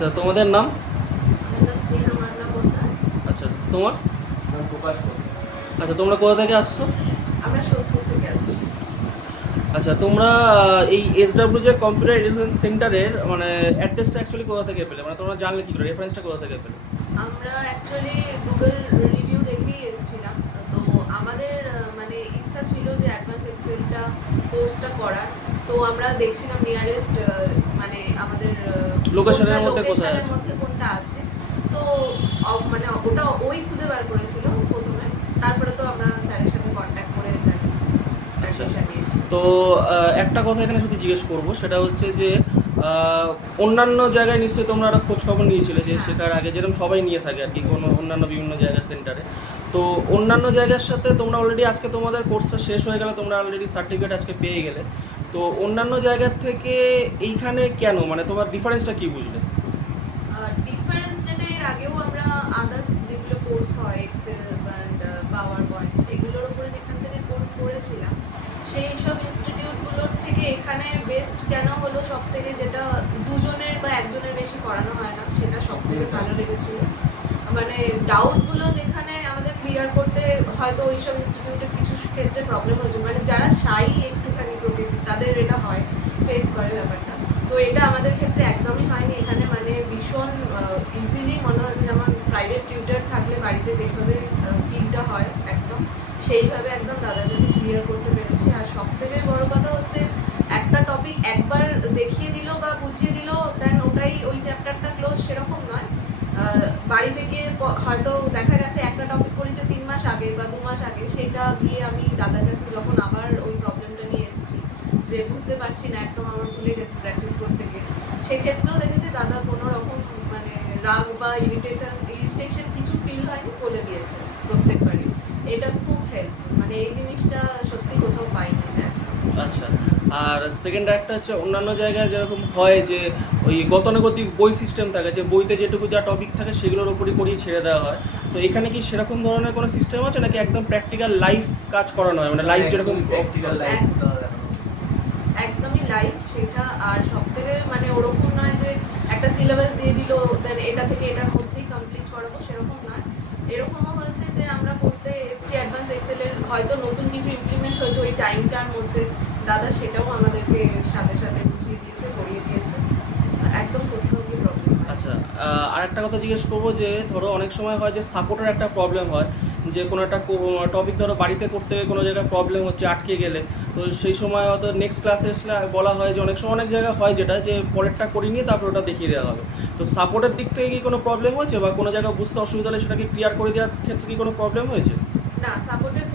আচ্ছা, তোমাদের নাম? আমার নাম স্নেহা মান্না পোদ্দার। আচ্ছা, তোমার? নাম প্রকাশ করতে। আচ্ছা, তোমরা কোথা থেকে আসছো? আমরা সোদপুর থেকে আসছি। আচ্ছা, তোমরা এই এসডব্লিউ যে কম্পিউটার এডুকেশন সেন্টারের মানে অ্যাড্রেসটা অ্যাকচুয়ালি কোথা থেকে পেলে, মানে তোমরা জানলে কী করে, রেফারেন্সটা কোথা থেকে পেলে? আমরা অ্যাকচুয়ালি গুগল রিভিউ দেখেই এসেছিলাম। তো আমাদের মানে ইচ্ছা ছিল যে অ্যাডভান্স এক্সেলটা কোর্সটা করার। তো আমরা দেখছিলাম নিয়ারেস্ট মানে আমাদের লোকেশনের মধ্যে কোথায় লোকেশনের আছে? মধ্যে কোনটা আছে। তো মানে ওটা ওই খুঁজে বার করেছিল প্রথমে। তারপরে তো আমরা স্যারের সাথে কন্ট্যাক্ট করে আচ্ছা, অ্যাডমিশন নিয়েছি। তো একটা কথা এখানে শুধু জিজ্ঞেস করবো, সেটা হচ্ছে যে অন্যান্য জায়গায় নিশ্চয়ই তোমরা একটা খোঁজ খবর নিয়েছিলে যে হ্যাঁ। শেখার আগে, যেরকম সবাই নিয়ে থাকে আর কি, কোনো অন্যান্য বিভিন্ন জায়গা সেন্টারে। তো অন্যান্য জায়গার সাথে তোমরা অলরেডি আজকে তোমাদের কোর্সটা শেষ হয়ে গেলে, তোমরা অলরেডি সার্টিফিকেট আজকে পেয়ে গেলে। তো অন্যান্য জায়গার থেকে এইখানে কেন, মানে তোমার ডিফারেন্সটা কী বুঝলে? ডিফারেন্স যেটা এর আগেও আমরা আদার্স যেগুলো কোর্স হয় এক্সেল অ্যান্ড পাওয়ার পয়েন্ট এগুলোর উপরে যেখান থেকে কোর্স করেছিলাম, সেই সব ইনস্টিটিউটগুলোর থেকে এখানে বেস্ট কেন হলো, সব থেকে যেটা দুজনের বা একজনের বেশি করানো হয় না, সেটা সব থেকে ভালো লেগেছিল। মানে ডাউটগুলো যেখানে আমাদের ক্লিয়ার করতে হয়তো ওই সব ইনস্টিটিউটে কিছু ক্ষেত্রে প্রবলেম হয়েছে, মানে যারা শাই একটুখানি প্রকৃতি তাদের এটা হয়, ফেস করে ব্যাপারটা। তো এটা আমাদের ক্ষেত্রে একদমই হয়নি এখানে, মানে ভীষণ ইজিলি মনে হয়েছে যেমন প্রাইভেট টিউটার থাকলে বাড়িতে যেভাবে ফিলটা হয় একদম সেইভাবে একদম দাদার কাছে ক্লিয়ার করতে পেরেছি। আর সব থেকে বড় কথা হচ্ছে একটা টপিক একবার দেখিয়ে দিল বা বুঝিয়ে দিল দেন ওটাই ওই চ্যাপ্টারটা ক্লোজ, সেরকম নয়। বাড়িতে গিয়ে হয়তো দেখা গেছে একটা টপিক করেছে 3 মাস আগে বা 2 মাস আগে, সেটা গিয়ে আমি দাদার কাছে যখন আবার ওই প্রবলেমটা নিয়ে এসেছি যে বুঝতে পারছি না একদম আমার ভুলে গেছি প্র্যাকটিস করতে গিয়ে, সেক্ষেত্রেও দেখেছি দাদা কোনো রকম মানে রাগ বা ইরিটেশন কিছু ফিল হয়নি, বলে দিয়েছে প্রত্যেকবারই। এটা খুব হেল্পফুল, মানে এই জিনিসটা সত্যি কোথাও পাইনি। হ্যাঁ। আচ্ছা, আর সেকেন্ড একটা হচ্ছে অন্যান্য জায়গায় যেরকম হয় যে ওই গতানুগতিক বই সিস্টেম থাকে, যে বইতে যেটুকু যা টপিক থাকে সেগুলোর উপরই করিয়ে ছেড়ে দেওয়া হয়। তো এখানে কি সেরকম ধরনের কোনো সিস্টেম আছে নাকি একদম প্র্যাকটিক্যাল লাইভ কাজ করানো হয়, মানে লাইভ যেরকম? প্র্যাকটিক্যাল লাইফ একদমই লাইভ সেটা। আর সব থেকে মানে ওরকম নয় যে একটা সিলেবাস দিয়ে দিল দেন এটা থেকে এটার মধ্যেই কমপ্লিট করাবো, সেরকম নয়। এরকমও হয়েছে যে আমরা করতে এসছি অ্যাডভান্স এক্সেলের, হয়তো নতুন কিছু ইমপ্লিমেন্ট হয়েছে ওই টাইমটার মধ্যে, দাদা সেটাও আমাদেরকে সাথে সাথে বুঝিয়ে দিয়েছে, করিয়ে দিয়েছে, একদম কোথাও কি প্রবলেম। আচ্ছা, আর একটা কথা জিজ্ঞেস করবো যে ধরো অনেক সময় হয় যে সাপোর্টের একটা প্রবলেম হয়, যে কোনো একটা টপিক ধরো বাড়িতে করতে গিয়ে কোনো জায়গায় প্রবলেম হচ্ছে, আটকে গেলে, তো সেই সময় হয়তো নেক্সট ক্লাসে এসলে বলা হয় যে অনেক সময় অনেক জায়গায় হয় যেটা যে পরেরটা করিয়ে নিয়ে তারপর ওটা দেখিয়ে দেওয়া হবে। তো সাপোর্টের দিক থেকে কি কোনো প্রবলেম হয়েছে, বা কোনো জায়গায় বুঝতে অসুবিধা হলে সেটাকে ক্লিয়ার করে দেওয়ার ক্ষেত্রে কি কোনো প্রবলেম হয়েছে? না, সাপোর্টের